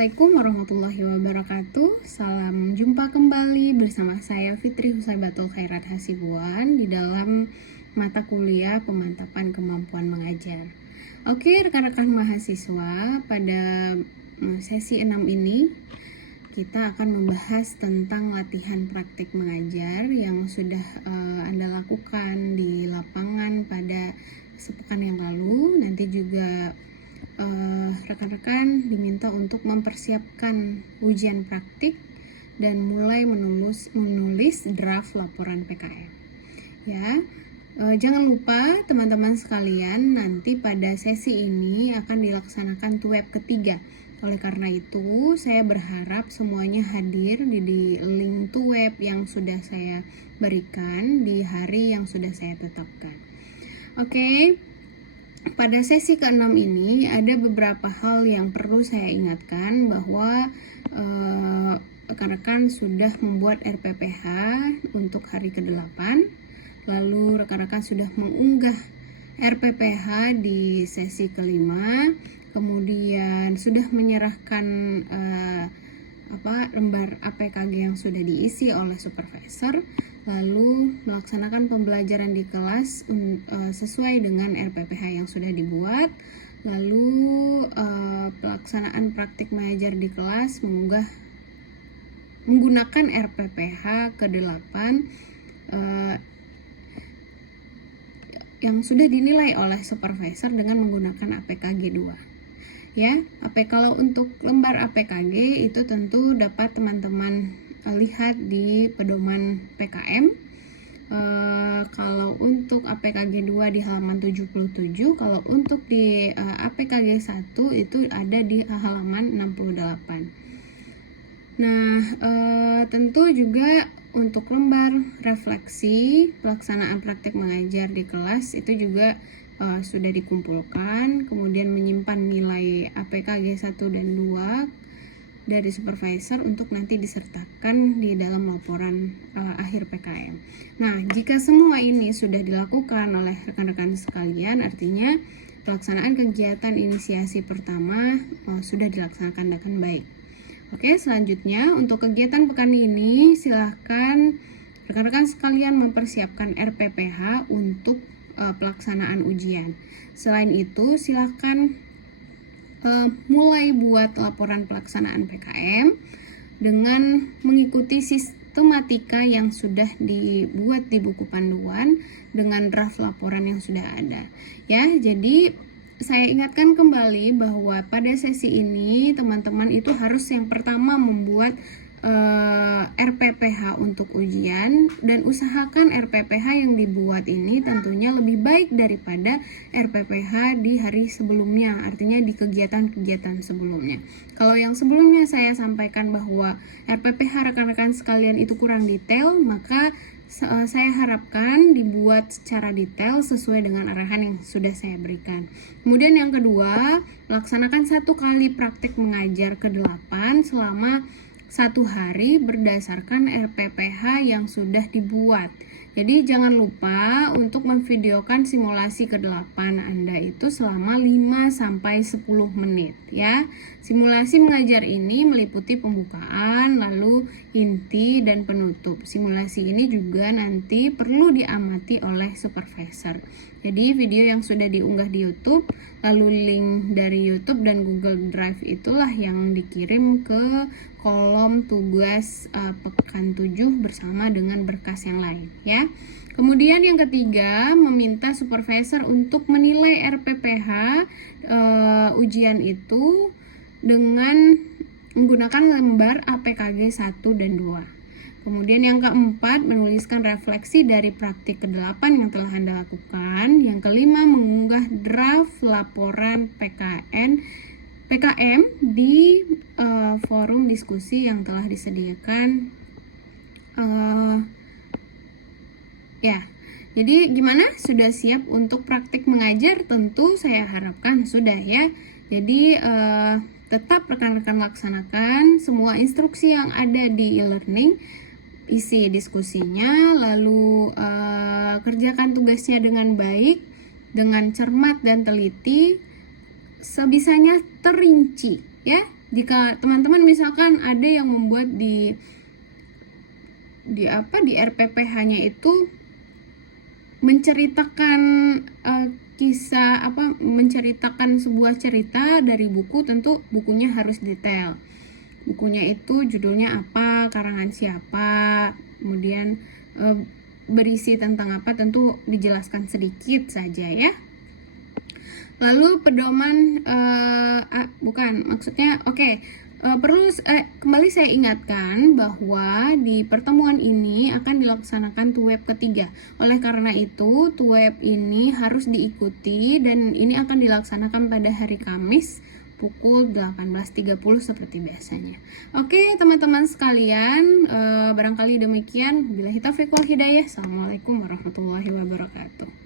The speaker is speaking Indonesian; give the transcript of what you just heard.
Assalamualaikum warahmatullahi wabarakatuh. Salam jumpa kembali bersama saya Fitri Husaibatul Khairat Hasibuan di dalam mata kuliah pemantapan kemampuan mengajar. Oke, rekan-rekan mahasiswa, pada sesi 6 ini kita akan membahas tentang latihan praktik mengajar yang sudah Anda lakukan di lapangan pada sepekan yang lalu. Nanti juga rekan-rekan diminta untuk mempersiapkan ujian praktik dan mulai menulis draft laporan PKM. Ya, jangan lupa teman-teman sekalian, nanti pada sesi ini akan dilaksanakan TUEP ketiga. Oleh karena itu, saya berharap semuanya hadir di link TUEP yang sudah saya berikan di hari yang sudah saya tetapkan. Oke. Pada sesi ke-6 ini ada beberapa hal yang perlu saya ingatkan bahwa rekan-rekan sudah membuat RPPH untuk hari ke-8, lalu rekan-rekan sudah mengunggah RPPH di sesi ke-5, kemudian sudah menyerahkan lembar APKG yang sudah diisi oleh supervisor, lalu melaksanakan pembelajaran di kelas sesuai dengan RPPH yang sudah dibuat, lalu pelaksanaan praktik mengajar di kelas menggunakan RPPH ke-8 yang sudah dinilai oleh supervisor dengan menggunakan APKG 2. Ya, kalau untuk lembar APKG itu tentu dapat teman-teman lihat di pedoman PKM. Kalau untuk APKG 2 di halaman 77, kalau untuk di APKG 1 itu ada di halaman 68. Nah, tentu juga untuk lembar refleksi pelaksanaan praktik mengajar di kelas itu juga sudah dikumpulkan, kemudian menyimpan nilai APKG 1 dan 2 dari supervisor untuk nanti disertakan di dalam laporan akhir PKM. Nah, jika semua ini sudah dilakukan oleh rekan-rekan sekalian, artinya pelaksanaan kegiatan inisiasi pertama sudah dilaksanakan dengan baik. Oke, selanjutnya untuk kegiatan pekan ini silahkan rekan-rekan sekalian mempersiapkan RPPH untuk pelaksanaan ujian. Selain itu, silahkan mulai buat laporan pelaksanaan PKM dengan mengikuti sistematika yang sudah dibuat di buku panduan dengan draft laporan yang sudah ada. Ya, jadi saya ingatkan kembali bahwa pada sesi ini teman-teman itu harus yang pertama membuat RPPH untuk ujian, dan usahakan RPPH yang dibuat ini tentunya lebih baik daripada RPPH di hari sebelumnya, artinya di kegiatan-kegiatan sebelumnya. Kalau yang sebelumnya saya sampaikan bahwa RPPH rekan-rekan sekalian itu kurang detail, maka saya harapkan dibuat secara detail sesuai dengan arahan yang sudah saya berikan. Kemudian yang kedua, laksanakan 1 kali praktik mengajar ke-8 selama 1 hari berdasarkan RPPH yang sudah dibuat. Jadi jangan lupa untuk memvideokan simulasi ke-8 Anda itu selama 5-10 menit ya. Simulasi mengajar ini meliputi pembukaan, lalu inti dan penutup. Simulasi ini juga nanti perlu diamati oleh supervisor. Jadi video yang sudah diunggah di YouTube, lalu link dari YouTube dan Google Drive itulah yang dikirim ke kolom tugas pekan 7 bersama dengan berkas yang lain ya. Kemudian yang ketiga, meminta supervisor untuk menilai RPPH ujian itu dengan menggunakan lembar APKG 1 dan 2. Kemudian yang keempat, menuliskan refleksi dari praktik ke-8 yang telah Anda lakukan. Yang kelima, mengunggah draft laporan PKM di forum diskusi yang telah disediakan. Jadi gimana? Sudah siap untuk praktik mengajar? Tentu saya harapkan sudah ya. Jadi tetap rekan-rekan laksanakan semua instruksi yang ada di e-learning, isi diskusinya, lalu kerjakan tugasnya dengan baik, dengan cermat dan teliti, sebisanya terinci ya. Jika teman-teman misalkan ada yang membuat di RPPH-nya itu menceritakan menceritakan sebuah cerita dari buku, tentu bukunya harus detail. Bukunya itu judulnya apa, karangan siapa, kemudian berisi tentang apa, tentu dijelaskan sedikit saja ya. Lalu pedoman perlu kembali saya ingatkan bahwa di pertemuan ini akan dilaksanakan TUEP ketiga. Oleh karena itu, TUEP ini harus diikuti dan ini akan dilaksanakan pada hari Kamis pukul 18.30 seperti biasanya. Oke, teman-teman sekalian, barangkali demikian. Billahi taufiq wal hidayah. Assalamualaikum warahmatullahi wabarakatuh.